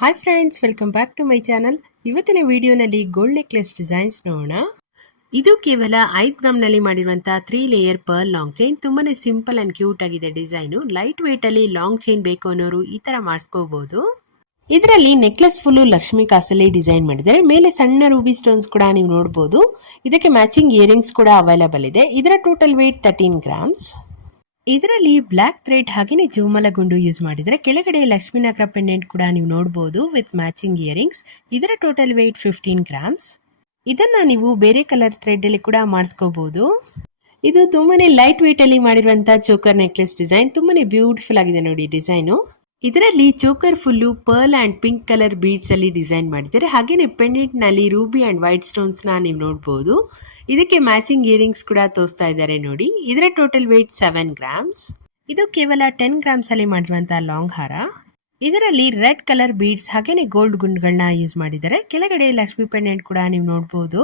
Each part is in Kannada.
Hi friends, welcome back to my channel. ಇವತ್ತಿನ ವಿಡಿಯೋನಲ್ಲಿ ಗೋಲ್ಡ್ ನೆಕ್ಲೆಸ್ ಡಿಸೈನ್ಸ್ ನೋಡೋಣ. ಇದು ಕೇವಲ 5 ಗ್ರಾಮ್ನಲ್ಲಿ ಮಾಡಿರುವಂತಹ 3 ಲೇಯರ್ ಪರ್ಲ್ ಲಾಂಗ್ ಚೈನ್. ತುಂಬಾನೇ ಸಿಂಪಲ್ ಅಂಡ್ ಕ್ಯೂಟ್ ಆಗಿದೆ ಡಿಸೈನು. ಲೈಟ್ ವೇಟ್ ಅಲ್ಲಿ ಲಾಂಗ್ ಚೈನ್ ಬೇಕು ಅನ್ನೋರು ಈ ತರ ಮಾಡಿಸ್ಕೋಬಹುದು. ಇದರಲ್ಲಿ ನೆಕ್ಲೆಸ್ ಫುಲ್ಲು ಲಕ್ಷ್ಮಿ ಕಾಸಲ್ಲಿ ಡಿಸೈನ್ ಮಾಡಿದ್ದಾರೆ. ಮೇಲೆ ಸಣ್ಣ ರೂಬಿ ಸ್ಟೋನ್ಸ್ ಕೂಡ ನೀವು ನೋಡಬಹುದು. ಇದಕ್ಕೆ ಮ್ಯಾಚಿಂಗ್ ಇಯರಿಂಗ್ಸ್ ಕೂಡ ಅವೈಲೇಬಲ್ ಇದೆ. ಇದರ ಟೋಟಲ್ ವೇಟ್ 13 ಗ್ರಾಮ್ಸ್. ಇದರಲ್ಲಿ ಬ್ಲಾಕ್ ಥ್ರೆಡ್ ಹಾಗೆಯೇ ಜೋಮಲ ಗುಂಡು ಯೂಸ್ ಮಾಡಿದರೆ. ಕೆಳಗಡೆ ಲಕ್ಷ್ಮೀನಗರ ಪೆಂಡೆಂಟ್ ಕೂಡ ನೀವು ನೋಡಬಹುದು ವಿತ್ ಮ್ಯಾಚಿಂಗ್ ಇಯರಿಂಗ್ಸ್. ಇದರ ಟೋಟಲ್ ವೇಟ್ 15 ಗ್ರಾಮ್ಸ್. ಇದನ್ನ ನೀವು ಬೇರೆ ಕಲರ್ ಥ್ರೆಡ್ ಅಲ್ಲಿ ಕೂಡ ಮಾಡಿಸ್ಕೋಬಹುದು. ಇದು ತುಂಬಾನೇ ಲೈಟ್ ವೇಟ್ ಅಲ್ಲಿ ಮಾಡಿರುವಂತಹ ಚೋಕರ್ ನೆಕ್ಲೆಸ್ ಡಿಸೈನ್. ತುಂಬಾನೇ ಬ್ಯೂಟಿಫುಲ್ ಆಗಿದೆ ನೋಡಿ ಡಿಸೈನು. ಇದರಲ್ಲಿ choker full pearl and pink colour beads ಅಲ್ಲಿ ಡಿಸೈನ್ ಮಾಡಿದ್ದಾರೆ. ಹಾಗೇನೆ ಪೆಂಡೆಂಟ್ ನಲ್ಲಿ ರೂಬಿ ಅಂಡ್ ವೈಟ್ ಸ್ಟೋನ್ಸ್ ನ ನೀವು ನೋಡಬಹುದು. ಇದಕ್ಕೆ ಮ್ಯಾಚಿಂಗ್ ಇಯರಿಂಗ್ಸ್ ಕೂಡ ತೋರಿಸ್ತಾ ಇದ್ದಾರೆ ನೋಡಿ. ಇದರ ಟೋಟಲ್ ವೇಟ್ 7 ಗ್ರಾಮ್ಸ್. ಇದು ಕೇವಲ 10 ಗ್ರಾಮ್ಸ್ ಅಲ್ಲಿ ಮಾಡಿರುವಂತಹ ಲಾಂಗ್ ಹಾರ. ಇದರಲ್ಲಿ ರೆಡ್ ಕಲರ್ ಬೀಡ್ಸ್ ಹಾಗೇನೆ ಗೋಲ್ಡ್ ಗುಂಡ್ಗಳನ್ನ ಯೂಸ್ ಮಾಡಿದ್ದಾರೆ. ಕೆಳಗಡೆ ಲಕ್ಷ್ಮಿ ಪೆಂಡೆಂಟ್ ಕೂಡ ನೀವು ನೋಡಬಹುದು.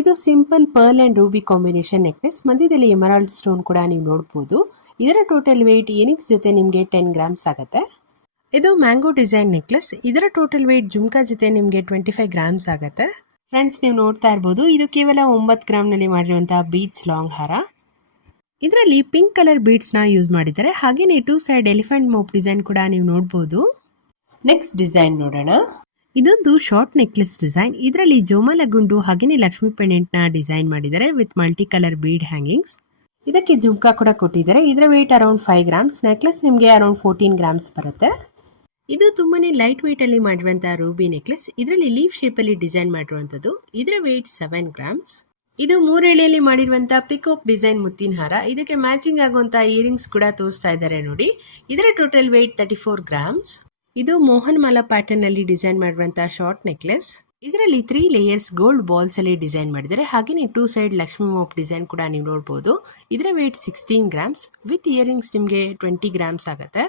ಇದು simple pearl and Ruby combination necklace. ಮಧ್ಯದಲ್ಲಿ ಎಮರಾಲ್ಡ್ ಸ್ಟೋನ್ ಕೂಡ ನೀವು ನೋಡಬಹುದು. ಇದರ ಟೋಟಲ್ ವೇಟ್ ಇಯರಿಂಗ್ಸ್ ಜೊತೆ ನಿಮಗೆ 10 ಗ್ರಾಮ್ಸ್ ಆಗುತ್ತೆ. ಇದು ಮ್ಯಾಂಗೋ ಡಿಸೈನ್ ನೆಕ್ಲೆಸ್. ಇದರ ಟೋಟಲ್ ವೇಟ್ ಜುಮ್ಕಾ ಜೊತೆ ನಿಮಗೆ 25 ಗ್ರಾಮ್ಸ್ ಆಗುತ್ತೆ. ಫ್ರೆಂಡ್ಸ್, ನೀವು ನೋಡ್ತಾ ಇರಬಹುದು, ಇದು ಕೇವಲ 9 ಗ್ರಾಮ್ನಲ್ಲಿ ಮಾಡಿರುವಂತಹ ಬೀಡ್ಸ್ ಲಾಂಗ್ ಹಾರ. ಇದರಲ್ಲಿ ಪಿಂಕ್ ಕಲರ್ ಬೀಡ್ಸ್ ನ ಯೂಸ್ ಮಾಡಿದ್ದಾರೆ. ಹಾಗೇನೆ 2 ಸೈಡ್ ಎಲಿಫೆಂಟ್ ಮೋಪ್ ಡಿಸೈನ್ ಕೂಡ ನೀವು ನೋಡಬಹುದು. ನೆಕ್ಸ್ಟ್ ಡಿಸೈನ್ ನೋಡೋಣ. ಇದೊಂದು ಶಾರ್ಟ್ ನೆಕ್ಲೆಸ್ ಡಿಸೈನ್. ಇದರಲ್ಲಿ ಜೋಮಲ ಗುಂಡು ಹಾಗೇನೆ ಲಕ್ಷ್ಮಿ ಪೆಂಡೆಂಟ್ ನ ಡಿಸೈನ್ ಮಾಡಿದ್ದಾರೆ with multi colour bead hangings. ಇದಕ್ಕೆ ಜುಮ್ಕಾ ಕೂಡ ಕೊಟ್ಟಿದ್ದಾರೆ. ಇದರ ವೇಟ್ ಅರೌಂಡ್ 5 ಗ್ರಾಮ್ಸ್. ನೆಕ್ಲೆಸ್ ನಿಮಗೆ ಅರೌಂಡ್ 14 ಗ್ರಾಮ್ಸ್ ಬರುತ್ತೆ. ಇದು ತುಂಬಾನೇ ಲೈಟ್ ವೇಟ್ ಅಲ್ಲಿ ಮಾಡಿರುವಂತಹ ರೂಬಿ ನೆಕ್ಲೆಸ್. ಇದರಲ್ಲಿ ಲೀಫ್ ಶೇಪ್ ಅಲ್ಲಿ ಡಿಸೈನ್ ಮಾಡಿರುವಂತದ್ದು. ಇದರ ವೇಟ್ 7 ಗ್ರಾಮ್ಸ್. ಇದು 3 ಎಳೆಯಲ್ಲಿ ಮಾಡಿರುವಂತಹ ಪಿಕಾಕ್ ಡಿಸೈನ್ ಮುತ್ತಿನ ಹಾರ. ಇದಕ್ಕೆ ಮ್ಯಾಚಿಂಗ್ ಆಗುವಂತಹ ಇಯರಿಂಗ್ಸ್ ಕೂಡ ತೋರಿಸ್ತಾ ಇದ್ದಾರೆ ನೋಡಿ. ಇದರ ಟೋಟಲ್ ವೇಟ್ 34 ಗ್ರಾಮ್ಸ್. ಇದು ಮೋಹನ್ ಮಾಲಾ ಪ್ಯಾಟರ್ನ್ ಅಲ್ಲಿ ಡಿಸೈನ್ ಮಾಡಿರುವಂತಹ ಶಾರ್ಟ್ ನೆಕ್ಲೆಸ್. ಇದರಲ್ಲಿ 3 ಲೇಯರ್ಸ್ ಗೋಲ್ಡ್ ಬಾಲ್ಸ್ ಅಲ್ಲಿ ಡಿಸೈನ್ ಮಾಡಿದ್ದಾರೆ. ಹಾಗೆಯೇ 2 ಸೈಡ್ ಲಕ್ಷ್ಮಿ ಮೋಪ್ ಡಿಸೈನ್ ಕೂಡ ನೀವು ನೋಡಬಹುದು. ಇದರ ವೇಟ್ 16 ಗ್ರಾಮ್ಸ್. ವಿತ್ ಇಯರಿಂಗ್ಸ್ ನಿಮಗೆ 20 ಗ್ರಾಮ್ಸ್ ಆಗುತ್ತೆ.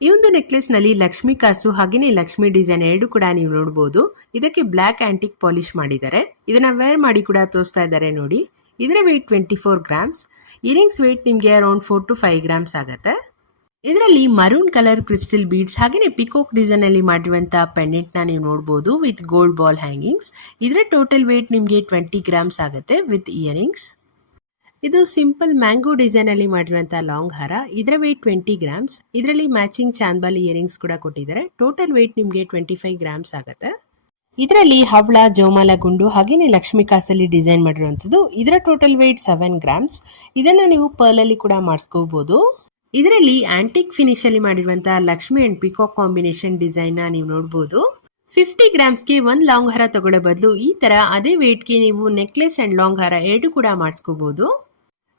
ಈ ಒಂದು ನೆಕ್ಲೆಸ್ ನಲ್ಲಿ ಲಕ್ಷ್ಮಿ ಕಾಸು ಹಾಗೆಯೇ ಲಕ್ಷ್ಮಿ ಡಿಸೈನ್ ಎರಡು ಕೂಡ ನೀವು ನೋಡಬಹುದು. ಇದಕ್ಕೆ ಬ್ಲಾಕ್ ಆಂಟಿಕ್ ಪಾಲಿಶ್ ಮಾಡಿದ್ದಾರೆ. ಇದನ್ನ ವೇರ್ ಮಾಡಿ ಕೂಡ ತೋರಿಸ್ತಾ ಇದ್ದಾರೆ ನೋಡಿ. ಇದರ ವೇಟ್ 24 ಗ್ರಾಮ್ಸ್. ಇಯರಿಂಗ್ಸ್ ವೇಟ್ ನಿಮಗೆ ಅರೌಂಡ್ 4 to 5 ಗ್ರಾಮ್ಸ್ ಆಗುತ್ತೆ. ಇದರಲ್ಲಿ ಮರೂನ್ ಕಲರ್ ಕ್ರಿಸ್ಟಲ್ ಬೀಡ್ಸ್ ಹಾಗೆಯೇ ಪಿಕಾಕ್ ಡಿಸೈನ್ ಅಲ್ಲಿ ಮಾಡಿರುವಂತಹ ಪೆಂಡೆಂಟ್ ನ ನೀವು ನೋಡಬಹುದು ವಿತ್ ಗೋಲ್ಡ್ ಬಾಲ್ ಹ್ಯಾಂಗಿಂಗ್ಸ್. ಇದರ ಟೋಟಲ್ ವೇಟ್ ನಿಮಗೆ 20 ಗ್ರಾಮ್ಸ್ ಆಗುತ್ತೆ ವಿತ್ ಇಯರಿಂಗ್ಸ್. ಇದು ಸಿಂಪಲ್ ಮ್ಯಾಂಗೋ ಡಿಸೈನ್ ಅಲ್ಲಿ ಮಾಡಿರುವಂತಹ ಲಾಂಗ್ ಹಾರ. ಇದರ ವೇಟ್ 20 ಗ್ರಾಮ್ಸ್. ಇದರಲ್ಲಿ ಮ್ಯಾಚಿಂಗ್ ಚಾಂದ್ಬಾಲ್ ಇಯರಿಂಗ್ಸ್ ಕೂಡ ಕೊಟ್ಟಿದ್ದಾರೆ. ಟೋಟಲ್ ವೇಟ್ ನಿಮಗೆ 25 ಗ್ರಾಮ್ಸ್ ಆಗುತ್ತೆ. ಇದರಲ್ಲಿ ಹವಳ ಜೋಮಾಲ ಗುಂಡು ಹಾಗೇನೆ ಲಕ್ಷ್ಮಿ ಕಾಸಲ್ಲಿ ಡಿಸೈನ್ ಮಾಡಿರುವಂತದ್ದು. ಇದರ ಟೋಟಲ್ ವೇಟ್ 7 ಗ್ರಾಮ್ಸ್. ಇದನ್ನ ನೀವು ಪರ್ಲ್ ಅಲ್ಲಿ ಕೂಡ ಮಾಡಿಸ್ಕೋಬಹುದು. ಇದರಲ್ಲಿ ಆಂಟಿಕ್ ಫಿನಿಶ್ ಅಲ್ಲಿ ಮಾಡಿರುವಂತಹ Lakshmi and peacock combination design ನ ನೀವು ನೋಡಬಹುದು. 50 ಗ್ರಾಮ್ಸ್ಗೆ 1 ಲಾಂಗ್ ಹಾರ ತಗೊಳ್ಳೋ ಬದಲು ಈ ತರ ಅದೇ ವೇಟ್ಗೆ ನೀವು ನೆಕ್ಲೆಸ್ ಅಂಡ್ ಲಾಂಗ್ ಹಾರ ಎರಡು ಕೂಡ ಮಾಡಿಸ್ಕೋಬಹುದು.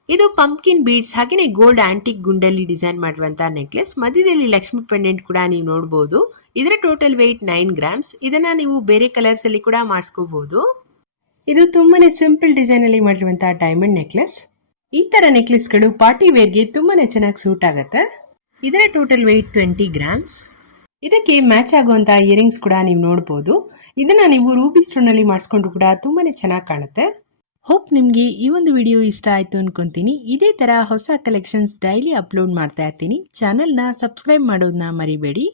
ಇದು ಪಂಪ್ಕಿನ್ ಬೀಡ್ಸ್ ಹಾಗೆಯೇ ಗೋಲ್ಡ್ ಆಂಟಿಕ್ ಗುಂಡಲ್ಲಿ ಡಿಸೈನ್ ಮಾಡಿರುವಂತಹ ನೆಕ್ಲೆಸ್. ಮಧ್ಯದಲ್ಲಿ ಲಕ್ಷ್ಮಿ ಪೆಂಡೆಂಟ್ ಕೂಡ ನೀವು ನೋಡಬಹುದು. ಇದರ ಟೋಟಲ್ ವೇಟ್ 9 ಗ್ರಾಮ್ಸ್. ಇದನ್ನ ನೀವು ಬೇರೆ ಕಲರ್ಸ್ ಅಲ್ಲಿ ಕೂಡ ಮಾಡಿಸ್ಕೋಬಹುದು. ಇದು ತುಂಬಾನೇ ಸಿಂಪಲ್ ಡಿಸೈನ್ ಅಲ್ಲಿ ಮಾಡಿರುವಂತಹ ಡೈಮಂಡ್ ನೆಕ್ಲೆಸ್. ಈ ತರ ನೆಕ್ಲೆಸ್ಗಳು ಪಾರ್ಟಿ ವೇರ್ಗೆ ತುಂಬಾನೇ ಚೆನ್ನಾಗಿ ಸೂಟ್ ಆಗುತ್ತೆ. ಇದರ ಟೋಟಲ್ ವೇಟ್ 20 ಗ್ರಾಮ್ಸ್. ಇದಕ್ಕೆ ಮ್ಯಾಚ್ ಆಗುವಂತಹ ಇಯರಿಂಗ್ಸ್ ಕೂಡ ನೀವು ನೋಡಬಹುದು. ಇದನ್ನ ನೀವು ರೂಬಿ ಸ್ಟೋನ್ ಅಲ್ಲಿ ಮಾಡಿಸ್ಕೊಂಡು ಕೂಡ ತುಂಬಾನೇ ಚೆನ್ನಾಗಿ ಕಾಣುತ್ತೆ. ಹೋಪ್ ನಿಮಗೆ ಈ ಒಂದು ವಿಡಿಯೋ ಇಷ್ಟ ಆಯ್ತು ಅನ್ಕೊಂತೀನಿ. ಇದೇ ತರ ಹೊಸ ಕಲೆಕ್ಷನ್ಸ್ ಡೈಲಿ ಅಪ್ಲೋಡ್ ಮಾಡ್ತಾ ಇರ್ತೀನಿ. ಚಾನೆಲ್ನ ಸಬ್ಸ್ಕ್ರೈಬ್ ಮಾಡೋದನ್ನ ಮರಿಬೇಡಿ.